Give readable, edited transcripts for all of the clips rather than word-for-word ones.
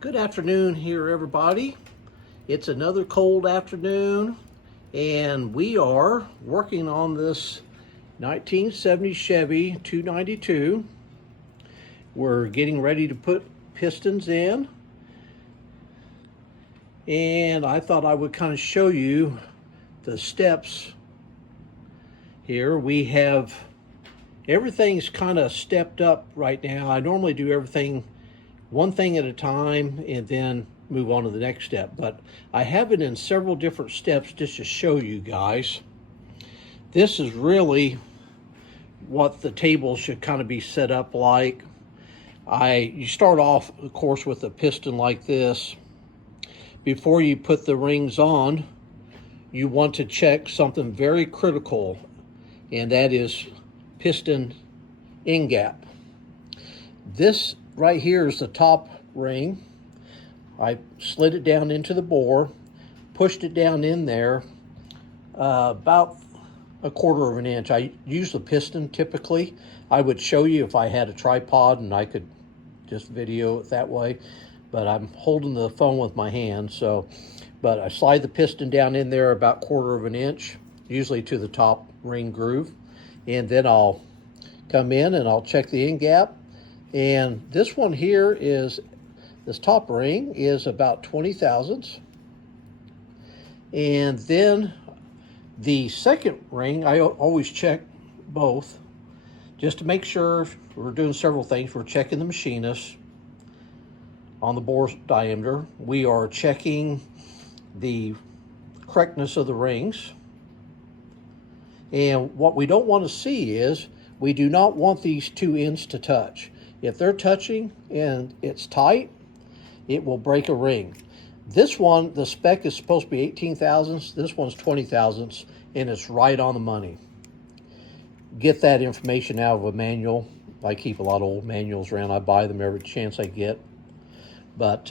Good afternoon here, everybody. It's another cold afternoon, and we are working on this 1970 Chevy 292. We're getting ready to put pistons in, and I thought I would kind of show you the steps here. We have everything's kind of stepped up right now. I normally do everything one thing at a time and then move on to the next step, but I have it in several different steps just to show you guys. This is really what the table should kind of be set up like. You start off, of course, with a piston like this. Before you put the rings on, you want to check something very critical, and that is piston end gap. This right here is the top ring. I slid it down into the bore, pushed it down in there about 1/4 of an inch. I use the piston typically. I would show you if I had a tripod and I could just video it that way, but I'm holding the phone with my hand, but I slide the piston down in there about 1/4 of an inch, usually to the top ring groove, and then I'll come in and I'll check the end gap. And this one here is, this top ring is about 20 thousandths. And then the second ring, I always check both just to make sure. We're doing several things. We're checking the machinist on the bore diameter. We are checking the correctness of the rings. And what we don't want to see is, we do not want these two ends to touch. If they're touching and it's tight, it will break a ring. This one, the spec is supposed to be 18 thousandths. This one's 20 thousandths, and it's right on the money. Get that information out of a manual. I keep a lot of old manuals around. I buy them every chance I get. But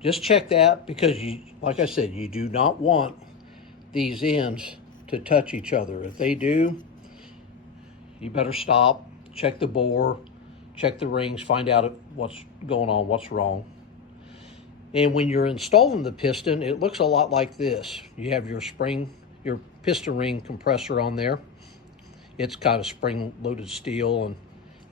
just check that, because like I said, you do not want these ends to touch each other. If they do, you better stop. Check the bore, check the rings, find out what's going on, what's wrong. And when you're installing the piston, it looks a lot like this. You have your piston ring compressor on there. It's kind of spring-loaded steel,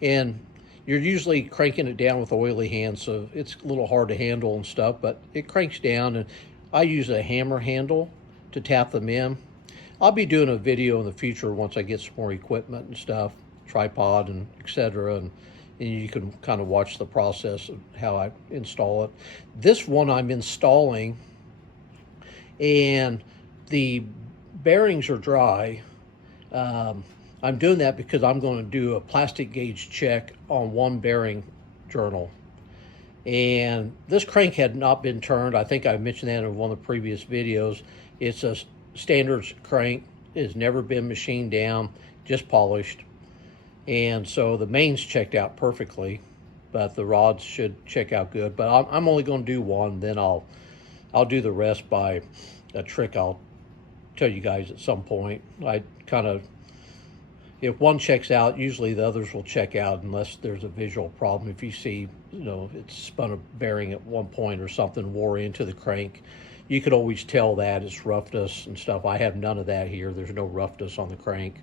and you're usually cranking it down with oily hands, so it's a little hard to handle and stuff, but it cranks down, and I use a hammer handle to tap them in. I'll be doing a video in the future once I get some more equipment and stuff, tripod and etc., and you can kind of watch the process of how I install it. This one I'm installing, and the bearings are dry. I'm doing that because I'm going to do a plastic gauge check on one bearing journal, and this crank had not been turned. I think I mentioned that in one of the previous videos. It's a standard crank. It has never been machined down, just polished. And so the mains checked out perfectly, but the rods should check out good. But I'm only going to do one, then I'll do the rest by a trick I'll tell you guys at some point. I kind of, if one checks out, usually the others will check out unless there's a visual problem. If you see, it's spun a bearing at one point or something wore into the crank, you could always tell that it's roughness and stuff. I have none of that here. There's no roughness on the crank.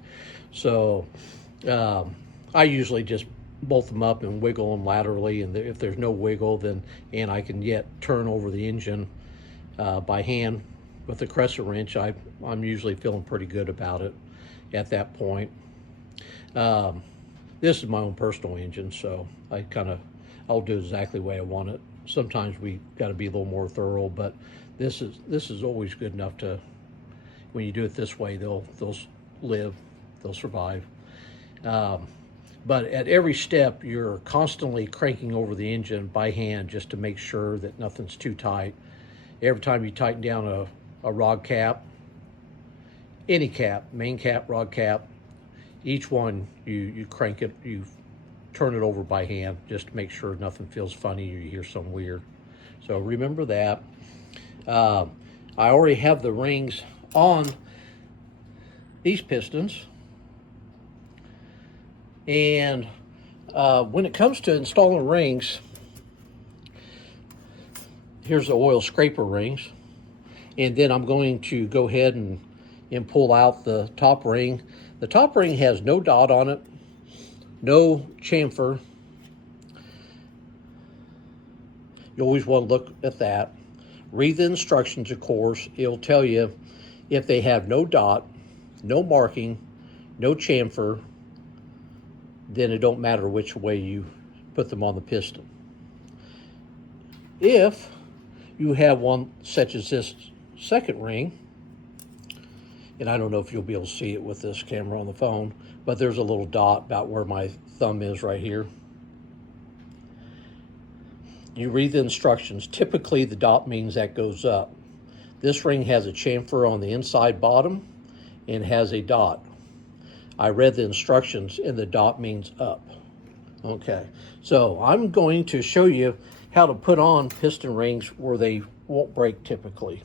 So I usually just bolt them up and wiggle them laterally, and if there's no wiggle, and I can yet turn over the engine by hand with the crescent wrench, I'm usually feeling pretty good about it at that point. This is my own personal engine, so I'll do exactly the way I want it. Sometimes we got to be a little more thorough, but this is always good enough to, when you do it this way, they'll live, they'll survive. But at every step, you're constantly cranking over the engine by hand just to make sure that nothing's too tight. Every time you tighten down a rod cap, any cap, main cap, rod cap, each one you crank it, you turn it over by hand just to make sure nothing feels funny or you hear something weird. So remember that. I already have the rings on these pistons. And when it comes to installing rings, Here's the oil scraper rings. And then I'm going to go ahead and pull out the top ring. The top ring has no dot on it, no chamfer. You always want to look at that. Read the instructions, of course. It'll tell you if they have no dot, no marking, no chamfer, then it don't matter which way you put them on the piston. If you have one such as this second ring, and I don't know if you'll be able to see it with this camera on the phone, but there's a little dot about where my thumb is right here. You read the instructions. Typically the dot means that goes up. This ring has a chamfer on the inside bottom and has a dot. I read the instructions and the dot means up. Okay, so I'm going to show you how to put on piston rings where they won't break typically.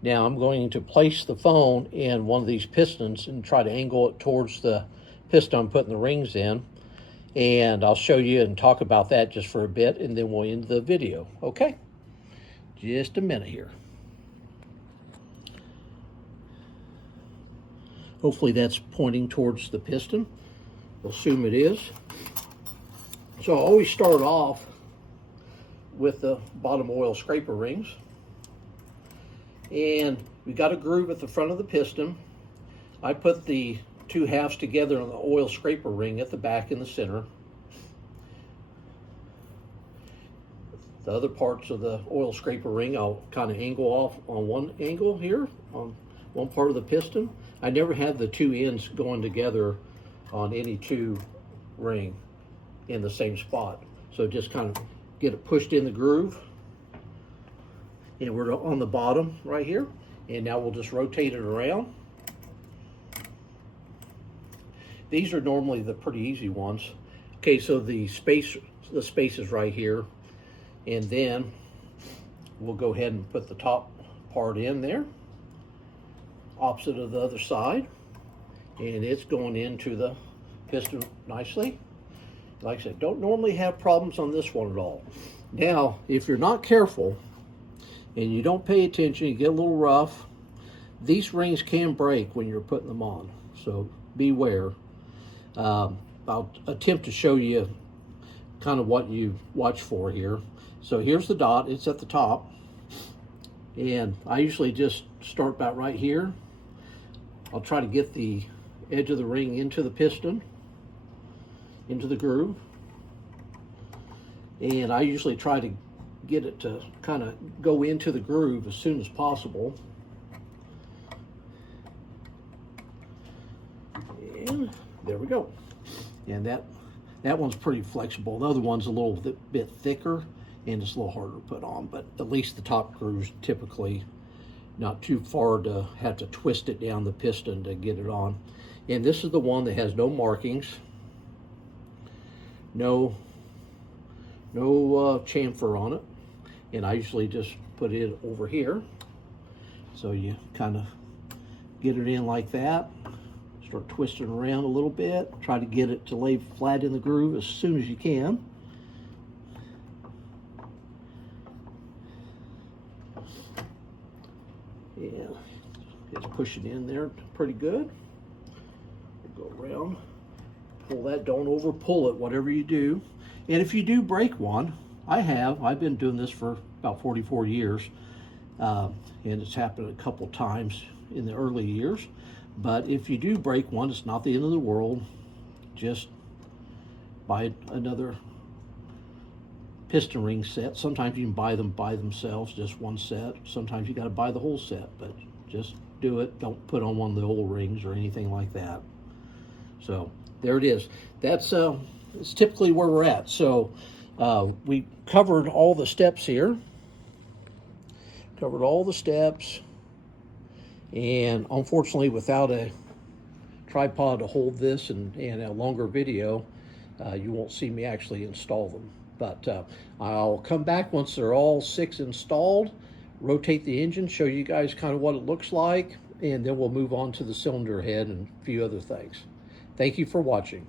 Now I'm going to place the phone in one of these pistons and try to angle it towards the piston I'm putting the rings in. And I'll show you and talk about that just for a bit, and then we'll end the video, okay? Just a minute here. Hopefully that's pointing towards the piston. We'll assume it is. So I always start off with the bottom oil scraper rings. And we got a groove at the front of the piston. I put the two halves together on the oil scraper ring at the back in the center. The other parts of the oil scraper ring I'll kind of angle off on one angle here on one part of the piston. I never had the two ends going together on any two ring in the same spot. So just kind of get it pushed in the groove. And we're on the bottom right here. And now we'll just rotate it around. These are normally the pretty easy ones. Okay, so the space is right here. And then we'll go ahead and put the top part in there, opposite of the other side. And it's going into the piston nicely. Like I said, don't normally have problems on this one at all. Now, if you're not careful and you don't pay attention, you get a little rough, these rings can break when you're putting them on. So beware. I'll attempt to show you kind of what you watch for here. So here's the dot, it's at the top. And I usually just start about right here. I'll try to get the edge of the ring into the piston, into the groove. And I usually try to get it to kind of go into the groove as soon as possible. And there we go. And that one's pretty flexible. The other one's a little bit thicker and it's a little harder to put on, but at least the top groove's typically not too far to have to twist it down the piston to get it on. And this is the one that has no markings, no chamfer on it. And I usually just put it over here. So you kind of get it in like that. Start twisting around a little bit. Try to get it to lay flat in the groove as soon as you can. Yeah, it's pushing in there pretty good. We'll go around, pull that, don't over pull it, whatever you do. And if you do break one, I've been doing this for about 44 years, and it's happened a couple times in the early years. But if you do break one, it's not the end of the world. Just buy another piston ring set. Sometimes you can buy them by themselves, just one set. Sometimes you got to buy the whole set, but just do it. Don't put on one of the old rings or anything like that. So there it is. That's it's typically where we're at. So we covered all the steps here. Covered all the steps. And unfortunately, without a tripod to hold this and a longer video, you won't see me actually install them. But I'll come back once they're all 6 installed, rotate the engine, show you guys kind of what it looks like, and then we'll move on to the cylinder head and a few other things. Thank you for watching.